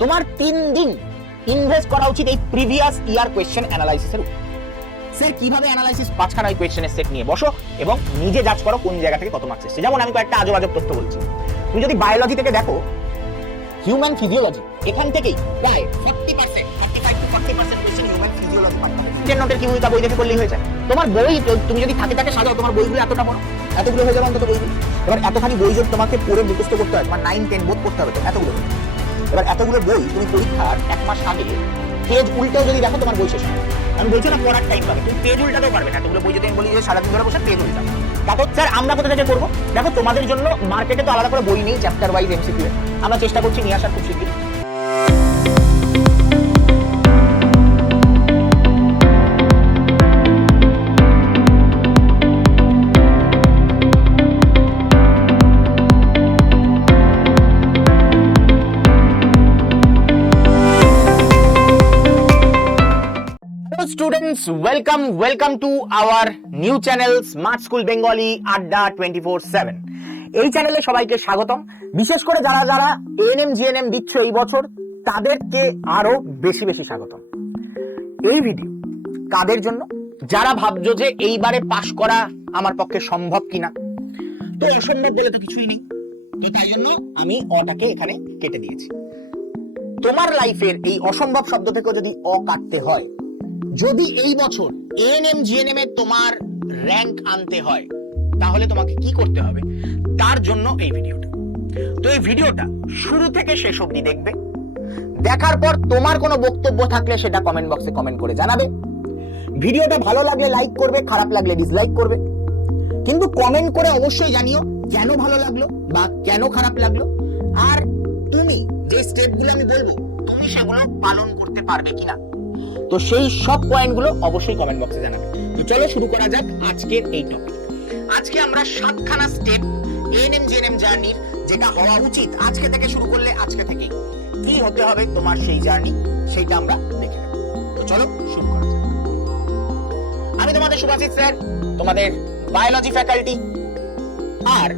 তোমার তিন দিন ইনভেস্ট করা উচিত এই প্রিভিয়াস ইয়ার কোয়েশ্চেন অ্যানালাইসিসের উপর। স্যার কীভাবে অ্যানালাইসিস পাঁচখানা ওই কোয়েশ্চেনের সেট নিয়ে বসো এবং নিজে জাজ করো কোন জায়গা থেকে কত মার্কস এসেছে। যেমন আমি কয়েকটা আজব আজব তথ্য বলছি। তুমি যদি বায়োলজি থেকে দেখো হিউম্যান ফিজিওলজি এখান থেকেই প্রায় forty percent thirty five to forty percent question human physiology part নোটের কি ভূমিকা বই দেখে করলেই হয়ে যায়। তোমার বই, তুমি যদি থাকে থাকে সাজাও, তোমার বইগুলো এতটা বড়, এতগুলো হয়ে যাবে অন্তত বইগুলো। এবার এতখানি বই যদি তোমাকে পড়ে মুখস্থ করতে হয়, তোমার নাইন টেন বোধ করতে হবে এতগুলো। এবার এতগুলো বই তুমি পরীক্ষার এক মাস আগে পেজ উল্টেও যদি দেখো, তোমার বই শেষ আমি বলছি না পড়ার টাইম পাবে তুমি পেজ উল্টাতেও পারবে না। এতগুলো বই যদি আমি বলি যে সারাদিন ধরে বসে পেজ উল্টাও তারপর স্যার আমরা কোথা থেকে করব দেখো, তোমাদের জন্য মার্কেটে তো আলাদা করে বই নেই চ্যাপ্টার ওয়াইজ এমসিকিউ আমরা চেষ্টা করছি নিয়ে আসার খুব শিগগিরই। Students, welcome, welcome to our new channel Smart School Bengali আড্ডা 24/7 এই চ্যানেলে সবাইকে স্বাগতম। বিশেষ করে যারা যারা এএনএম জিএনএম দিচ্ছ এই বছর তাদেরকে আরও বেশি বেশি স্বাগতম। এই ভিডিও কাদের জন্য? যারা ভাবছ যে এইবারে পাশ করা আমার পক্ষে সম্ভব কিনা। তো অসম্ভব বলে তো কিছুই নেই। তো তাই জন্য আমি অটাকে এখানে কেটে দিয়েছি। তোমার লাইফের এই অসম্ভব শব্দ থেকে যদি অ কাটতে হয় যদি এই বছর এএনএম জিএনএম এ তোমার র্যাঙ্ক আনতে হয়, তাহলে তোমাকে কি করতে হবে? তার জন্য এই ভিডিওটা। তো এই ভিডিওটা শুরু থেকে শেষ অবধি দেখবে। দেখার পর তোমার কোনো বক্তব্য থাকলে সেটা কমেন্ট বক্সে কমেন্ট করে জানাবে। ভিডিওটা ভালো লাগলে লাইক করবে, খারাপ লাগলে ডিসলাইক করবে। কিন্তু কমেন্ট করে অবশ্যই জানিও কেন ভালো লাগল বা কেন খারাপ লাগল। আর তুমি যে স্টেপগুলো আমি বলব, তুমি সেগুলো পালন করতে পারবে কিনা। তো সেই সব পয়েন্টগুলো অবশ্যই কমেন্ট বক্সে জানাবে। তো চলো শুরু করা যাক আজকের এই টপিক আজকে আমরা সাতখানা স্টেপ এএনএম জিএনএম জার্নির যেটা হওয়া উচিত আজকে থেকে শুরু করলে আজকে থেকেই। কি হতে হবে তোমার সেই জার্নি সেইটা আমরা দেখে নেব। তো চলো শুরু করা যাক। আমি তোমাদের সুভাষিত স্যার তোমাদের বায়োলজি ফ্যাকাল্টি আর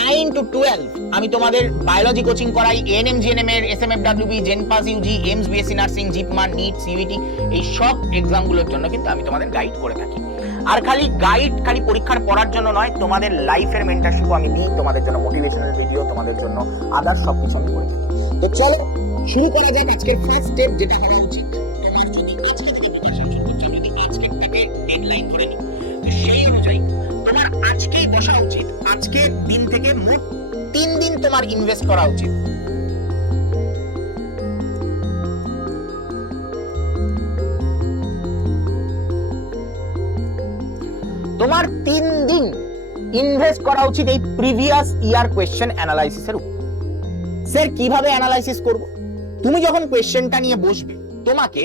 নাইন টু টুয়েলভ আমি তোমাদের বায়োলজি কোচিং করাই এএনএম জিএনএম এর S M F WB JENPAS UG AIIMS BSc nursing JIPMER NEET CET এই সব এক্সামগুলোর জন্য কিন্তু আমি তোমাদের গাইড করে থাকি। আর খালি গাইড খালি পরীক্ষার পড়ার জন্য নয়, তোমাদের লাইফের মেন্টারশিপও আমি দিই, তোমাদের জন্য মোটিভেশনাল ভিডিও তোমাদের জন্য আদার সব কিছু আমি করে থাকি। তো চলো, শুরু করা যাক আজকের ফার্স্ট স্টেপ যেটা করা উচিত। আজকে থেকে প্রিপারেশন শুরু করছ যদি আজকে থেকে ডেডলাইন ধরে নিই। তো সেই অনুযায়ী তোমার আজকেই বসা উচিত আজকের দিন থেকে মোট তিন দিন তোমার ইনভেস্ট করা উচিত। তোমার তিন দিন ইনভেস্ট করা উচিত এই প্রিভিয়াস ইয়ার কোয়েশ্চেন অ্যানালাইসিসের উপর। স্যার কীভাবে অ্যানালাইসিস করব? তুমি যখন কোয়েশ্চেনটা নিয়ে বসবে, তোমাকে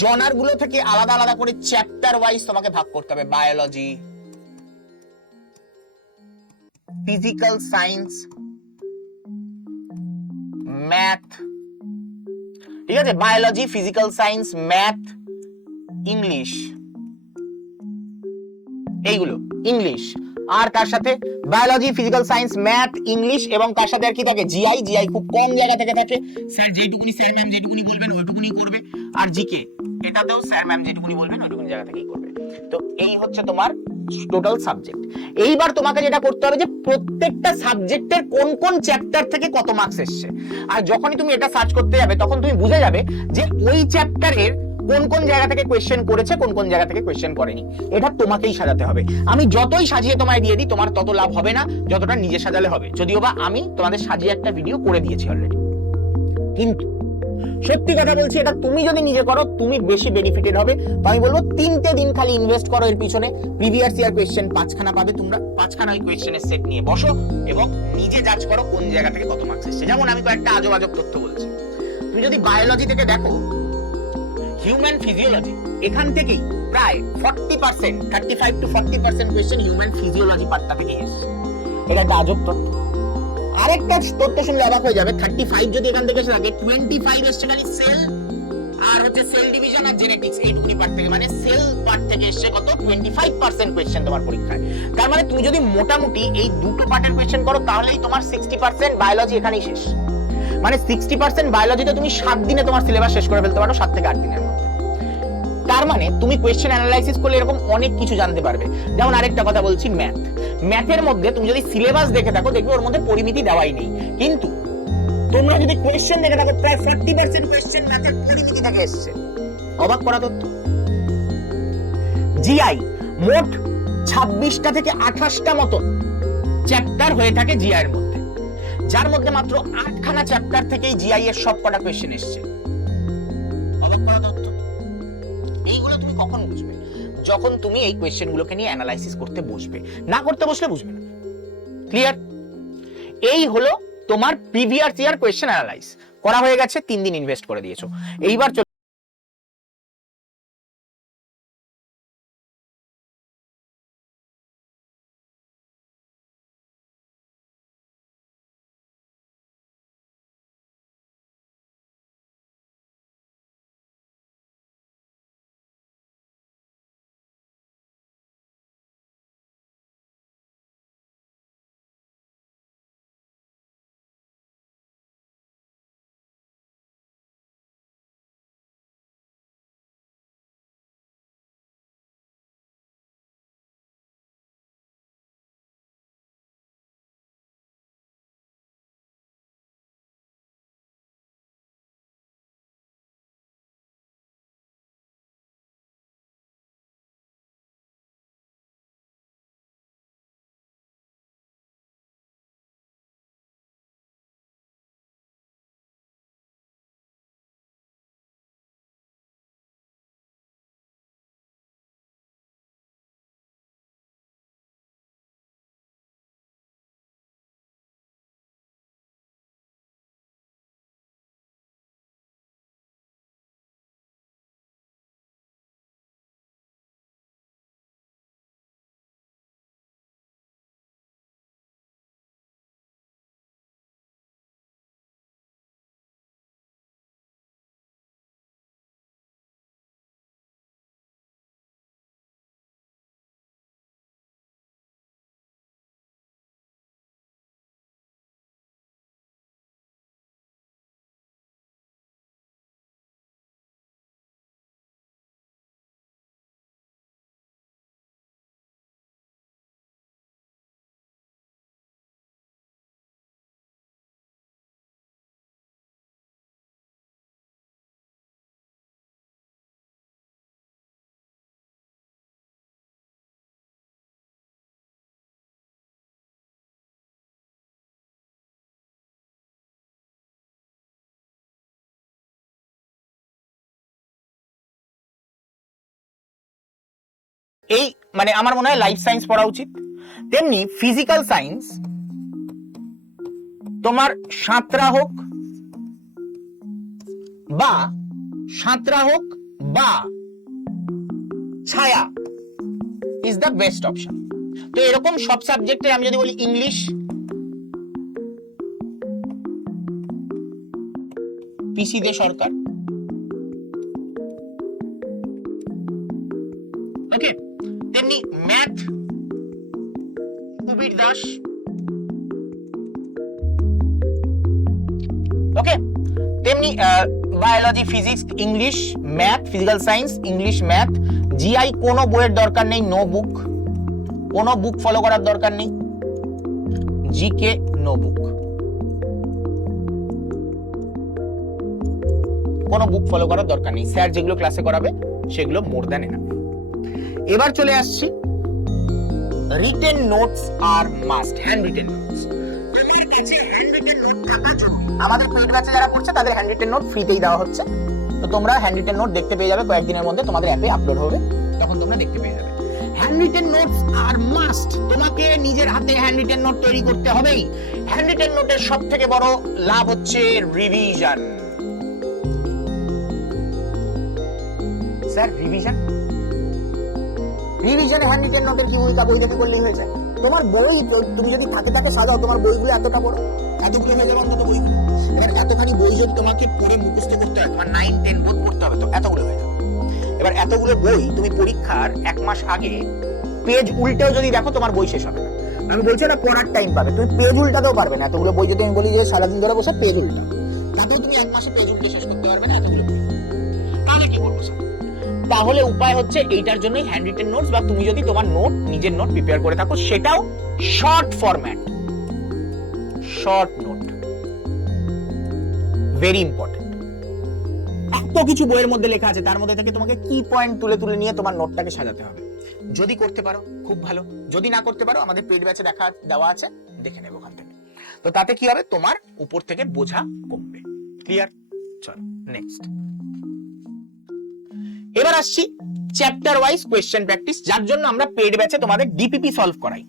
জনারগুলো থেকে আলাদা আলাদা করে চ্যাপ্টার ওয়াইজ তোমাকে ভাগ করতে হবে। বায়োলজি ফিজিক্যাল সায়েন্স ম্যাথ ঠিক আছে? Biology physical science math English এইগুলো ইংলিশ আর তার সাথে biology physical science math English এবং তার সাথে আর কি থাকে? জিআই জিআই খুব কম জায়গা থেকে থাকে। স্যার যেটুকুনি স্যার ম্যাম যেটুকুনি বলবেন, ওইটুকুনি করবে। আর জিকে এটাতেও স্যার ম্যাম যেটুকুনি বলবেন, ওইটুকুনি জায়গা থেকেই করবে। তো এই হচ্ছে তোমার টোটাল সাবজেক্ট। এইবার তোমাকে যেটা করতে হবে যে, প্রত্যেকটা সাবজেক্টের কোন কোন চ্যাপ্টার থেকে কত মার্কস এসছে। আর যখনই তুমি এটা সার্চ করতে যাবে, তখন তুমি বুঝে যাবে যে, ওই চ্যাপ্টারের কোন কোন জায়গা থেকে কোয়েশ্চেন করেছে, কোন কোন জায়গা থেকে কোয়েশ্চেন করেনি। এটা তোমাকেই সাজাতে হবে। আমি যতই সাজিয়ে তোমায় দিয়ে দিই, তোমার তত লাভ হবে না, যতটা নিজে সাজালে হবে। যদিও বা আমি তোমাদের সাজিয়ে একটা ভিডিও করে দিয়েছি অলরেডি কিন্তু সত্যি কথা বলছি, এটা তুমি যদি নিজে করো, তুমি বেশি বেনিফিটেড হবে। তো আমি বলব, তিনটে দিন খালি ইনভেস্ট করো এর পিছনে। প্রিভিয়াস ইয়ার কোয়েশ্চেন পাঁচখানা পাবে তোমরা। পাঁচখানা ওই কোয়েশ্চেনের সেট নিয়ে বসো এবং নিজে জাজ করো কোন জায়গা থেকে কত মার্কস এসেছে। যেমন আমি কয়েকটা আজব আজব তথ্য বলছি। তুমি যদি বায়োলজি থেকে দেখো হিউম্যান ফিজিওলজি এখান থেকেই প্রায় forty percent thirty five to forty percent question human physiology পার্টটা থেকে এসেছে। এটা একটা আজব তথ্য। আরেকটা তথ্য শুনলে অবাক হয়ে যাবে। থার্টি ফাইভ যদি এখান থেকে থাকে টোয়েন্টি ফাইভ এসছে খালি সেল আর হচ্ছে সেল ডিভিশন আর জেনেটিক্স এইটুকুনি পার্ট থেকে। মানে সেল পার্ট থেকে এসছে কত? টোয়েন্টি ফাইভ পার্সেন্ট কোয়েশ্চেন তোমার পরীক্ষায়। তার মানে তুমি যদি মোটামুটি এই দুটো পার্টের কোয়েশ্চেন করো, তাহলেই তোমার সিক্সটি পার্সেন্ট বায়োলজি এখানেই শেষ। মানে সিক্সটি পার্সেন্ট বায়োলজিতে তুমি সাত দিনে তোমার সিলেবাস শেষ করে ফেলতে পারো, সাত থেকে আট দিনের তার মানে তুমি কোয়েশ্চেন অ্যানালাইসিস করলে এরকম অনেক কিছু জানতে পারবে। যেমন আরেকটা কথা বলছি ম্যাথ ম্যাথের মধ্যে তুমি যদি সিলেবাস দেখে থাকো, দেখবে ওর মধ্যে পরিমিতি দেওয়াই নেই। কিন্তু তোমরা যদি কোয়েশ্চেন দেখে থাকো, প্রায় ফর্টি পার্সেন্ট কোয়েশ্চেন ম্যাথের পরিমিতি থেকে এসছে। অবাক করা তথ্য? জিআই মোট ছাব্বিশটা থেকে আঠাশটা মতো চ্যাপ্টার হয়ে থাকে জিআই এর মধ্যে। যার মধ্যে মাত্র আটখানা চ্যাপ্টার থেকেই জিআই এর সব কটা কোয়েশ্চেন এসছে। যখন তুমি এই কোয়েশ্চেন গুলোকে নিয়ে অ্যানালাইসিস করতে বসবে, না করতে বসলে বুঝবে না। ক্লিয়ার এই হলো তোমার প্রিভিয়াস ইয়ার কোয়েশ্চেন অ্যানালাইস করা হয়ে গেছে, তিন দিন ইনভেস্ট করে দিয়েছ। এইবার এই মানে আমার মনে হয় লাইফ সায়েন্স পড়া উচিত। তেমনি ফিজিক্যাল সায়েন্স তোমার সাঁতরা হোক বা সাঁতরা হোক বা ছায়া ইজ দ্য বেস্ট অপশন তো এরকম সব সাবজেক্টে আমি যদি বলি English PC De Sarkar biology physics English math physical science English math GI কোনো বইয়ের দরকার নেই নো বুক কোনো বুক ফলো করার দরকার নেই। জিকে নো বুক কোনো বুক ফলো করার দরকার নেই। স্যার যেগুলো ক্লাসে করাবে, সেগুলো মোর দ্যান এনাফ এবার চলে আসছি। রিটেন নোটস আর মাস্ট হ্যান্ড রিটেন নোটস আমাদের পেইড ব্যাচে যারা পড়ছে তাদের হ্যান্ড নোট ফ্রিতেই দেওয়া হচ্ছে। তো তোমরা হ্যান্ড নোট দেখতে পেয়ে যাবে, কয়েকদিনের মধ্যে তোমাদের অ্যাপে আপলোড হবে, তখন তোমরা দেখতে পেয়ে যাবে। হ্যান্ড নোটস আর মাস্ট তোমাকে নিজের হাতে হ্যান্ড নোট তৈরি করতে হবেই। হ্যান্ড নোটের সব থেকে বড় লাভ হচ্ছে রিভিশন স্যার রিভিশন রিভিশনে হ্যান্ড রিটেন নোটের কি ভূমিকা? বই দেখে করলেই হয়ে যায়? তোমার বই তুমি যদি থাকে থাকে সাজাও, তোমার বইগুলো এতটা বড়? এতগুলো হয়ে যাবে অন্তত এবার এতখানি বই যদি তোমাকে পড়ে করতে হয়, তোমার নাইন টেন বোধ করতে হবে তো, এতগুলো হয়ে যাবে এবার এতগুলো বই তুমি পরীক্ষার এক মাস আগে পেজ উল্টেও যদি দেখো, তোমার বই শেষ হবে না। আমি বলছি না পড়ার টাইম পাবে, তুমি পেজ উল্টাতেও পারবে না। এতগুলো বই যদি আমি বলি যে সারাদিন ধরে বসে পেজ উল্টা তাতেও তুমি এক মাসে পেজ উল্টে শেষ করতে পারবে না এতগুলো বই। তাহলে কি করব স্যার? তাহলে উপায় হচ্ছে এইটার জন্যই হ্যান্ড রিটেন নোটস বা তুমি যদি তোমার নোট নিজের নোট প্রিপেয়ার করে থাকো, সেটাও short format short note very important এত কিছু বইয়ের মধ্যে লেখা আছে, তার মধ্যে থেকে তোমাকে কি পয়েন্ট তুলে তুলে নিয়ে তোমার নোটটাকে সাজাতে হবে। যদি করতে পারো, খুব ভালো। যদি না করতে পারো আমাদের পেড ব্যাচে দেখা, দেওয়া আছে, দেখে নেব ওখান থেকে। তো তাতে কি হবে? তোমার উপর থেকে বোঝা কমবে। ক্লিয়ার চল নেক্সট এবার আসছি চ্যাপ্টার ওয়াইজ কোয়েশ্চেন প্র্যাকটিস যার জন্য আমরা পেড ব্যাচে তোমাদের ডিপিপি সলভ করাই।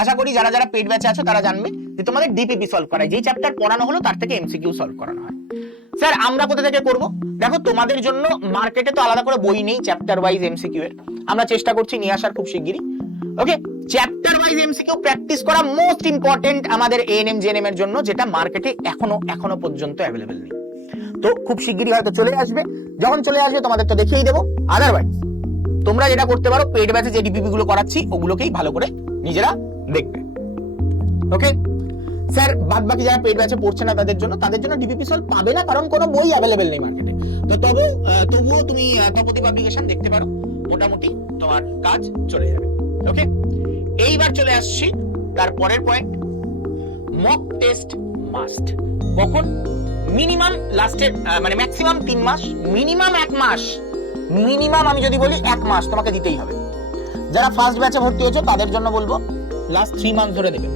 আশা করি যারা যারা পেড ব্যাচে আছো, তারা জানবে যে তোমাদের ডিপিপি সলভ করাই। যেই চ্যাপ্টার পড়ানো হলো, তার থেকে এমসিকিউ সলভ করানো হয়। স্যার আমরা কোথা থেকে করব? দেখো, তোমাদের জন্য মার্কেটে তো আলাদা করে বই নেই চ্যাপ্টার ওয়াইজ এমসিকিউ এর। আমরা চেষ্টা করছি নিয়ে আসার খুব শিগগিরই। Okay chapter wise MCQ practice করা মোস্ট ইম্পর্টেন্ট আমাদের এএনএম জেএনএম এর জন্য, যেটা মার্কেটে এখনও এখনও পর্যন্ত অ্যাভেলেবেল নেই। তো খুব শিগগিরই হয়তো চলে আসবে। যখন চলে আসবে তোমাদের তো দেখিয়েই দেবো। আদারওয়াইজ তোমরা যেটা করতে পারো পেড ব্যাচে যে ডিপিপি গুলো করাচ্ছি, ওগুলোকেই ভালো করে নিজেরা দেখবে। ওকে স্যার বাদ বাকি যারা পেড ব্যাচে পড়ছে না তাদের জন্য তাদের জন্য ডিপিপি সলভ পাবে না, কারণ কোনো বই অ্যাভেলেবেল নেই মার্কেটে তো তবু তবুও তুমি তপতি পাবলিকেশন দেখতে পারো। মোটামুটি তোমার কাজ চলে যাবে। ওকে এইবার চলে আসছি, তার পরের পয়েন্ট মক টেস্ট মাস্ট কখন? মিনিমাম লাস্টের মানে ম্যাক্সিমাম তিন মাস মিনিমাম এক মাস মিনিমাম আমি যদি বলি এক মাস তোমাকে দিতেই হবে। যারা ফার্স্ট ব্যাচে ভর্তি হয়েছো, তাদের জন্য বলব লাস্ট থ্রি মান্থ ধরে দেবে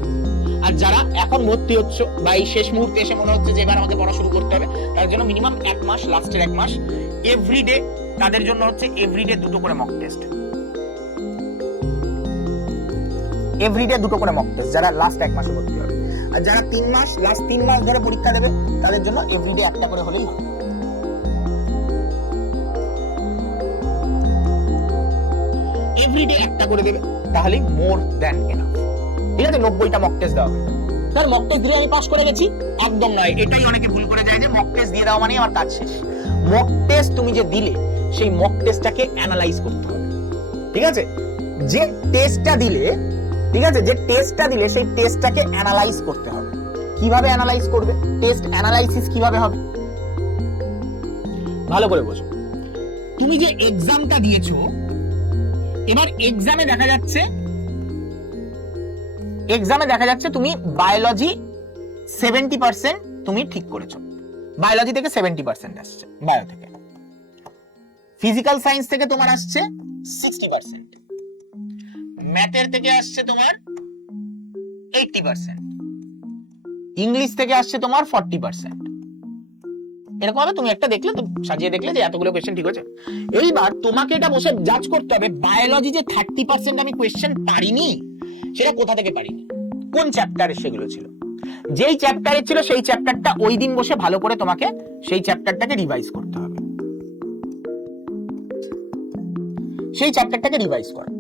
আর যারা এখন ভর্তি হচ্ছ, বা এই শেষ মুহূর্তে এসে মনে হচ্ছে যে এবার আমাকে পড়া শুরু করতে হবে, তার জন্য মিনিমাম এক মাস লাস্টের এক মাস এভরিডে তাদের জন্য হচ্ছে এভরিডে দুটো করে মক টেস্ট এভরিডে দুটো করে মক টেস্ট যারা লাস্ট এক মাসে ভর্তি হবে। আর যারা তিন মাস লাস্ট তিন মাস ধরে পরীক্ষা দেবে, তাদের জন্য এভরিডে একটা করে হলেই হবে। এভরিডে একটা করে দেবে তাহলে মোর দ্যান এনাফ ঠিক আছে? নব্বইটা মক টেস্ট দেওয়া হবে। স্যার মক টেস্ট দিয়ে আমি পাস করে গেছি? একদম নয়। এটাই অনেকে ভুল করে যায় যে মক টেস্ট দিয়ে দেওয়া মানে আমার কাজ শেষ। মক টেস্ট তুমি যে দিলে, সেই মক টেস্টটাকে অ্যানালাইজ করতে হবে। ঠিক আছে? যে টেস্টটা দিলে ঠিক আছে? যে টেস্টটা দিলে সেই টেস্টটাকে অ্যানালাইজ করতে হবে। কীভাবে অ্যানালাইজ করবে? টেস্ট অ্যানালাইসিস কীভাবে হবে? ভালো করে বোঝো। তুমি যে এক্সামটা দিয়েছ, এবার এক্সামে দেখা যাচ্ছে এক্সামে দেখা যাচ্ছে তুমি বায়োলজি সেভেন্টি পার্সেন্ট তুমি ঠিক করেছ। বায়োলজি থেকে সেভেন্টি পার্সেন্ট আসছে বায়ো থেকে। ফিজিক্যাল সায়েন্স থেকে তোমার আসছে সিক্সটি পার্সেন্ট ম্যাথের থেকে আসছে তোমার এইটটি পার্সেন্ট ইংলিশ থেকে আসছে তোমার ফর্টি পার্সেন্ট এরকম হবে, তুমি একটা দেখলে তো সাজিয়ে দেখলে যে এতগুলো কোয়েশ্চেন ঠিক আছে এইবার তোমাকে এটা বসে জাজ করতে হবে বায়োলজি যে থার্টি পার্সেন্ট আমি কোয়েশ্চেন পারিনি, সেটা কোথা থেকে পারিনি? কোন চ্যাপ্টারে সেগুলো ছিল? যেই চ্যাপ্টারে ছিল, সেই চ্যাপ্টারটা ওই দিন বসে ভালো করে তোমাকে সেই চ্যাপ্টারটাকে রিভাইজ করতে হবে। সেই চ্যাপ্টারটাকে রিভাইজ করো।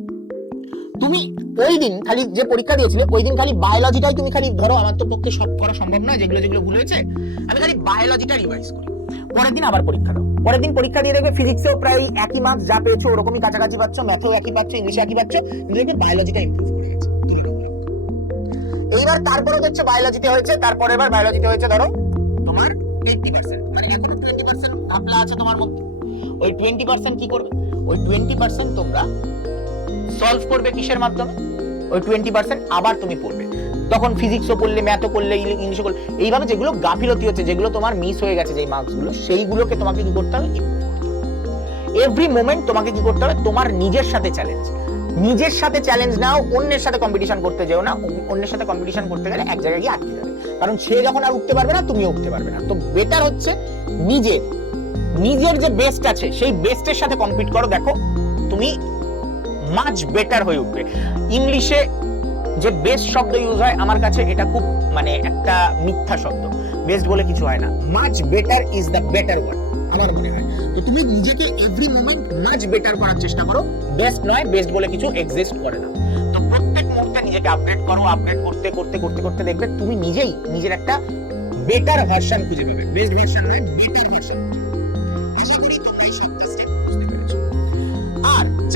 তুমি ওই দিন খালি যে পরীক্ষা দিয়েছিলে, ওই দিন খালি বায়োলজিটাই তুমি খালি ধরো আমার তো পক্ষে সব করা সম্ভব নয়, যেগুলো যেগুলো ভুল হয়েছে, আমি খালি বায়োলজিটা রিভাইজ করি। পরের দিন আবার পরীক্ষা দাও। পরের দিন পরীক্ষা দিয়ে দেখবে ফিজিক্সেও প্রায় একই মার্কস যা পেয়েছ, ওরকমই কাছাকাছি পাচ্ছ ম্যাথেও একই পাচ্ছ ইংলিশে একই পাচ্ছ কিন্তু দেখবে বায়োলজিটা ইমপ্রুভ করে গেছে এইবার তারপরে হচ্ছে বায়োলজিতে হয়েছে, তারপরে এবার বায়োলজিতে হয়েছে ধরো তোমার টোয়েন্টি পার্সেন্ট মানে এখনও টোয়েন্টি পার্সেন্ট আপলা আছে তোমার মধ্যে। ওই টোয়েন্টি পার্সেন্ট কি করবে? ওই টোয়েন্টি পার্সেন্ট তোমরা সলভ করবে কিসের মাধ্যমে? ওই টোয়েন্টি পার্সেন্ট আবার তুমি পড়বে। তখন ফিজিক্সও করলে ম্যাথও করলে ইংলিশও করলে। এইভাবে যেগুলো গাফিলতি হচ্ছে, যেগুলো তোমার মিস হয়ে গেছে যেই মার্কসগুলো সেইগুলোকে তোমাকে কি করতে হবে? এভরি মোমেন্ট তোমাকে কি করতে হবে? তোমার নিজের সাথে চ্যালেঞ্জ নিজের সাথে চ্যালেঞ্জ নাও, অন্যের সাথে কম্পিটিশন করতে যেও না, অন্যের সাথে কম্পিটিশন করতে গেলে এক জায়গায় গিয়ে আটকে যাবে। কারণ সে যখন আর উঠতে পারবে না, তুমিও উঠতে পারবে না। তো বেটার হচ্ছে নিজের। নিজের যে বেস্ট আছে, সেই বেস্টের সাথে কম্পিট করো। দেখো, তুমি মাচ বেটার হয়ে উঠবে। ইংলিশে যে বেস্ট শব্দ ইউজ হয় আমার কাছে এটা খুব মানে একটা মিথ্যা শব্দ। বেস্ট বলে কিছু হয় না। Much better is the better word আমার মনে হয়। তো তুমি নিজেকে এভরি মোমেন্ট মাচ বেটার করার চেষ্টা করো। বেস্ট নয় বেস্ট বলে কিছু এক্সিস্ট করে না। তো প্রত্যেক মুহূর্তে নিজেকে আপডেট করো আপডেট করতে করতে করতে করতে দেখবে তুমি নিজেই নিজের একটা বেটার ভার্সন খুঁজে পাবে। বেস্ট ভার্সন নয় বেটার ভার্সন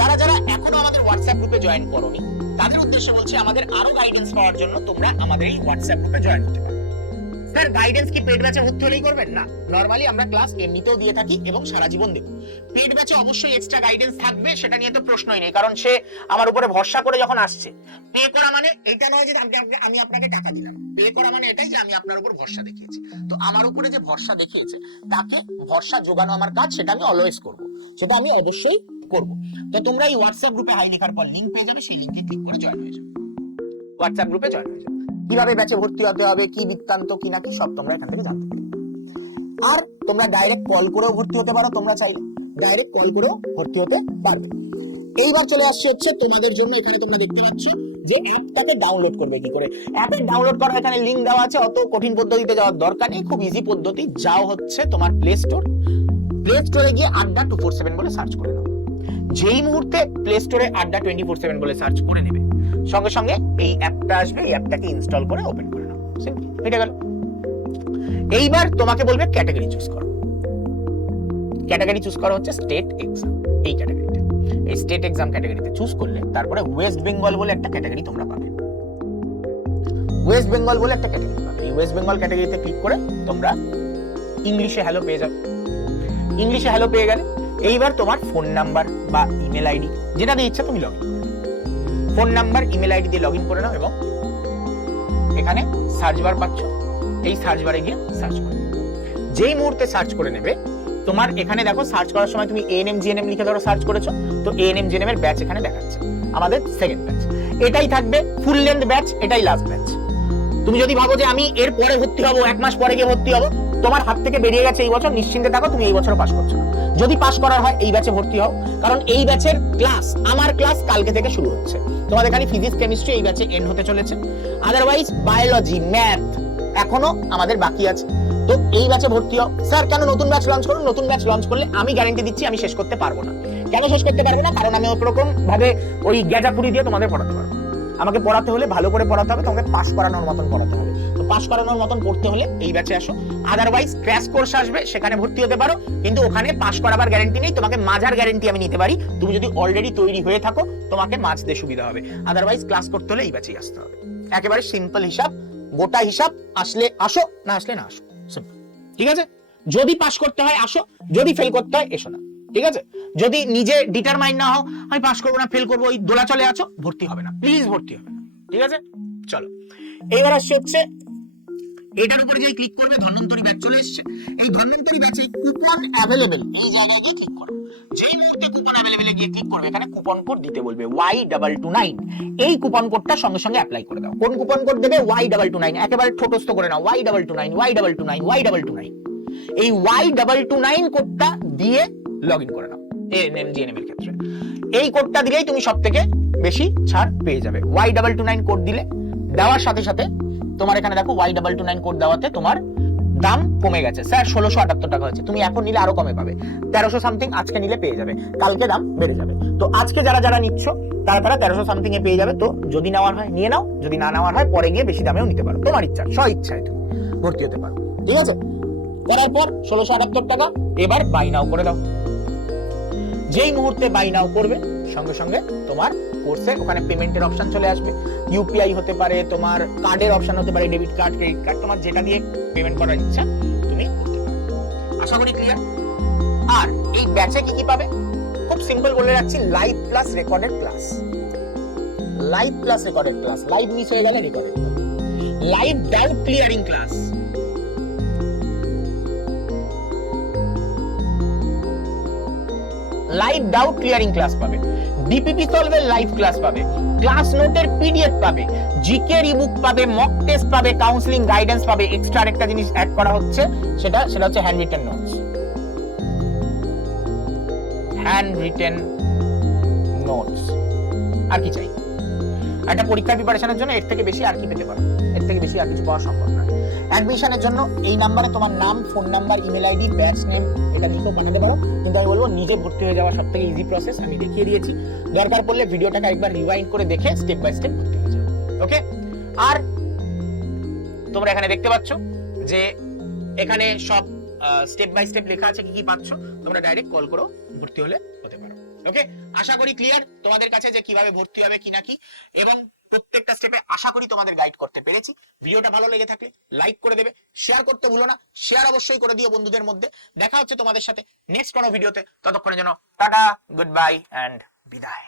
যারা যারা এখনও আমাদের হোয়াটসঅ্যাপ গ্রুপে জয়েন করোনি, তাদের উদ্দেশ্যে বলছি আমাদের আরও গাইডেন্স পাওয়ার জন্য তোমরা আমাদের এই হোয়াটসঅ্যাপ গ্রুপে জয়েন হতে পারো। স্যার গাইডেন্স কি পেট ব্যাচে ভর্তি করবেন? না নরমালি আমরা ক্লাস এমনিতেও দিয়ে থাকি এবং সারা জীবন দেবো। পেড ব্যাচে অবশ্যই এক্সট্রা গাইডেন্স থাকবে, সেটা নিয়ে তো প্রশ্নই নেই, কারণ সে আমার উপরে ভরসা করে যখন আসছে পে করা মানে এটা নয় যে আমি- আপনাকে টাকা দিলাম। পে করা মানে এটাই যে আমি আপনার উপর ভরসা দেখিয়েছি। তো আমার উপরে যে ভরসা দেখিয়েছে, তাকে ভরসা যোগানো আমার কাজ, সেটা আমি অলওয়েজ করব। সেটা আমি অবশ্যই করব। তো তোমরা এই হোয়াটসঅ্যাপ গ্রুপে হাই লেখার পর লিংক পেয়ে যাবে, সেই লিংকে ক্লিক করে জয়েন হয়ে যাবে। হোয়াটসঅ্যাপ গ্রুপে জয়েন হয়ে যাবে। কীভাবে ব্যাচে ভর্তি হতে হবে, কি বৃত্তান্ত, কি না কি সব তোমরা এখান থেকে জানতে আর তোমরা ডাইরেক্ট কল করেও ভর্তি হতে পারো, তোমরা চাইলে ডাইরেক্ট কল করেও ভর্তি হতে পারবে। এইবার চলে আসছে হচ্ছে তোমাদের জন্য, এখানে তোমরা দেখতে পাচ্ছ যে অ্যাপটাকে ডাউনলোড করবে কি করে। অ্যাপের ডাউনলোড করার এখানে লিংক দেওয়া আছে, অত কঠিন পদ্ধতিতে যাওয়ার দরকার নেই, খুব ইজি পদ্ধতি। যাও হচ্ছে তোমার প্লে স্টোর প্লে স্টোরে গিয়ে আড্ডা টু ফোর সেভেন বলে সার্চ করে নাও। যেই মুহূর্তে প্লে স্টোরে আড্ডা টোয়েন্টি ফোর সেভেন বলে সার্চ করে নেবে, সঙ্গে সঙ্গে এই অ্যাপটা আসবে, এই অ্যাপটাকে ইনস্টল করে ওপেন করে নাও। সিম্পল এটা গেল। এইবার তোমাকে বলবে ক্যাটাগরি চুজ করো। ক্যাটাগরি চুজ করা হচ্ছে স্টেট এক্সাম এই ক্যাটাগরিটা এই স্টেট এক্সাম ক্যাটাগরিতে চুজ করলে তারপরে ওয়েস্ট বেঙ্গল বলে একটা ক্যাটাগরি তোমরা পাবে। ওয়েস্ট বেঙ্গল বলে একটা ক্যাটাগরি পাবে। এই ওয়েস্ট বেঙ্গল ক্যাটাগরিতে ক্লিক করে তোমরা ইংলিশে হ্যালো পেয়ে যাবে। ইংলিশে হ্যালো পেয়ে গেলে এইবার তোমার ফোন নাম্বার বা ইমেল আইডি যেটা দিয়ে ইচ্ছা তুমি log in phone number email ID দিয়ে লগ ইন করে নাও এবং এখানে সার্চ বার পাচ্ছ। এই সার্চ বারে গিয়ে সার্চ করে। যেই মুহূর্তে সার্চ করে নেবে, তোমার এখানে দেখো সার্চ করার সময় তুমি এএনএম জিএনএম লিখে ধরো সার্চ করেছ, তো এন এম এএনএম জিএনএম এর ব্যাচ এখানে দেখাচ্ছে। আমাদের সেকেন্ড ব্যাচ এটাই থাকবে ফুল লেন্থ ব্যাচ এটাই লাস্ট ব্যাচ তুমি যদি ভাবো যে আমি এর পরে ভর্তি হব, এক মাস পরে গিয়ে ভর্তি হব তোমার হাত থেকে বেরিয়ে গেছে এই বছর, নিশ্চিন্তে থাকো, তুমি এই বছর পাস করছ না। যদি পাস করার হয়, এই ব্যাচে ভর্তি হও, কারণ এই ব্যাচের ক্লাস আমার ক্লাস কালকে থেকে শুরু হচ্ছে। তোমাদের এখানে ফিজিক্স কেমিস্ট্রি এই ব্যাচে এন্ড হতে চলেছে। আদারওয়াইজ বায়োলজি ম্যাথ এখনও আমাদের বাকি আছে। তো এই ব্যাচে ভর্তি হও। স্যার কেন নতুন ব্যাচ লঞ্চ করুন নতুন ব্যাচ লঞ্চ করলে আমি গ্যারান্টি দিচ্ছি, আমি শেষ করতে পারব না। কেন শেষ করতে পারব না? কারণ আমি ওরকম ভাবে ওই গ্যাজাপুরি দিয়ে তোমাদের পড়াতে পারব। আমাকে পড়াতে হলে ভালো করে পড়াতে হবে, তোমাকে পাস করানোর মতন পড়াতে হবে। পাস করানোর মতন পড়তে হলে এই ব্যাচে আসো। আদারওয়াইজ ক্র্যাশ কোর্স আসবে, সেখানে ভর্তি হতে পারো। কিন্তু ওখানে পাস করাবার গ্যারান্টি নেই, তোমাকে মাঝার গ্যারান্টি আমি নিতে পারি। তুমি যদি অলরেডি তৈরি হয়ে থাকো, তোমাকে মাঝতে সুবিধা হবে। আদারওয়াইজ ক্লাস করতে হলে এই ব্যাচেই আসতে হবে। একেবারে সিম্পল হিসাব, গোটা হিসাব, আসলে আসো না আসলে না আসো। ঠিক আছে? যদি পাস করতে হয়, আসো। যদি ফেল করতে হয়, এসো না। ঠিক আছে? যদি নিজে ডিটারমাইন না হও, আমি পাস করব না ফেল করব, ওই দোলা চলে আছো, ভর্তি হবে না। প্লিজ ভর্তি হবে না। ঠিক আছে? চলো। এবার আসছে হচ্ছে এটার উপর যে ক্লিক করবে, ধন্বন্তরী ব্যাচ চলে এসেছে। এই ধন্বন্তরী ব্যাচে কুপন অ্যাভেলেবেল এই জায়গায় গিয়ে ক্লিক করো। যেই মুহূর্তে কুপন অ্যাভেলেবেল গিয়ে ক্লিক করবে, এখানে কুপন কোড দিতে বলবে ওয়াই ডাবল টু নাইন এই কুপন কোডটা সঙ্গে সঙ্গে অ্যাপ্লাই করে দাও। কোন কুপন কোড দেবে? ওয়াই ডাবল টু নাইন একেবারে ঠোটস্থ করে নাও। Y double two nine Y double two nine Y double two nine এই ওয়াই ডাবল টু নাইন কোডটা দিয়ে লগ ইন করে নাও। এএনএম জিএনএম এর ক্ষেত্রে। এই কোডটা দিলেই তুমি সব থেকে বেশি ছাড় পেয়ে যাবে। Y double two nine code দিলে, দেওয়ার সাথে সাথে তোমার এখানে দেখো Y double two nine code দেওয়াতে তোমার দাম কমে গেছে। স্যার, ষোলোশো আটাত্তর টাকা হচ্ছে তুমি এখন নিলে আরও কমে পাবে। তেরোশো সামথিং আজকে নিলে পেয়ে যাবে। কালকে দাম বেড়ে যাবে। তো আজকে যারা যারা নিচ্ছ, তারা তারা তেরোশো সামথিং এ পেয়ে যাবে। তো যদি নেওয়ার হয়, নিয়ে নাও। যদি না নেওয়ার হয়, পরে গিয়ে বেশি দামেও নিতে পারো। তোমার ইচ্ছা, স্ব ইচ্ছায় তুমি ভর্তি হতে পারো। ঠিক আছে? করার পর ষোলোশো আটাত্তর টাকা, এবার বাই নাও করে দাও। যেই মুহূর্তে বাই নাও করবে, সঙ্গে সঙ্গে তোমার কোর্সে ওখানে পেমেন্টের অপশন চলে আসবে। ইউপিআই হতে পারে, তোমার কার্ডের অপশন হতে পারে ডেবিট কার্ড ক্রেডিট কার্ড তোমার যেটা দিয়ে পেমেন্ট করার ইচ্ছা, তুমি আশা করি ক্লিয়ার আর এই ব্যাচে কি কি পাবে? খুব সিম্পল বলে রাখছি live plus recorded class live plus recorded class live miss হয়ে গেলে recorded live doubt clearing class live doubt clearing class পাবে ডিপিপি সলভের লাইভ ক্লাস পাবে ক্লাস নোটের পিডিএফ পাবে জিকে ইবুক পাবে মক টেস্ট পাবে কাউন্সিলিং গাইডেন্স পাবে এক্সট্রা একটা জিনিস অ্যাড করা হচ্ছে, সেটা সেটা হচ্ছে handwritten notes handwritten notes আর কি চাই? একটা পরীক্ষার প্রিপারেশনের জন্য এর থেকে বেশি আর কি পেতে পারো? এর থেকে বেশি আর কিছু পাওয়া সম্ভব নয় অ্যাডমিশনের জন্য এই নাম্বারে তোমার নাম phone number email ID batch name এটা লিখে বানাতে পারো। কিন্তু আমি বলব, নিজে ভর্তি হয়ে যাওয়া সব থেকে ইজি প্রসেস আমি দেখিয়ে দিয়েছি। দরকার পড়লে ভিডিওটাকে একবার রিওয়াইন্ড করে দেখে স্টেপ বাই স্টেপ ভর্তি হয়ে যাও ওকে আর তোমরা এখানে দেখতে পাচ্ছ যে এখানে সব স্টেপ বাই স্টেপ লেখা আছে, কি কি পাচ্ছ, তোমরা ডাইরেক্ট কল করো ভর্তি হলে হতে পারো ওকে আশা করি ক্লিয়ার তোমাদের কাছে যে কীভাবে ভর্তি হবে, কি না কি, এবং প্রত্যেকটা স্টেপে আশা করি তোমাদের গাইড করতে পেরেছি। ভিডিওটা ভালো লেগে থাকলে লাইক করে দেবে শেয়ার করতে ভুলো না শেয়ার অবশ্যই করে দিও বন্ধুদের মধ্যে। দেখা হচ্ছে তোমাদের সাথে নেক্সট কোনো ভিডিওতে ততক্ষণের জন্য টাটা গুড বাই অ্যান্ড বিদায়।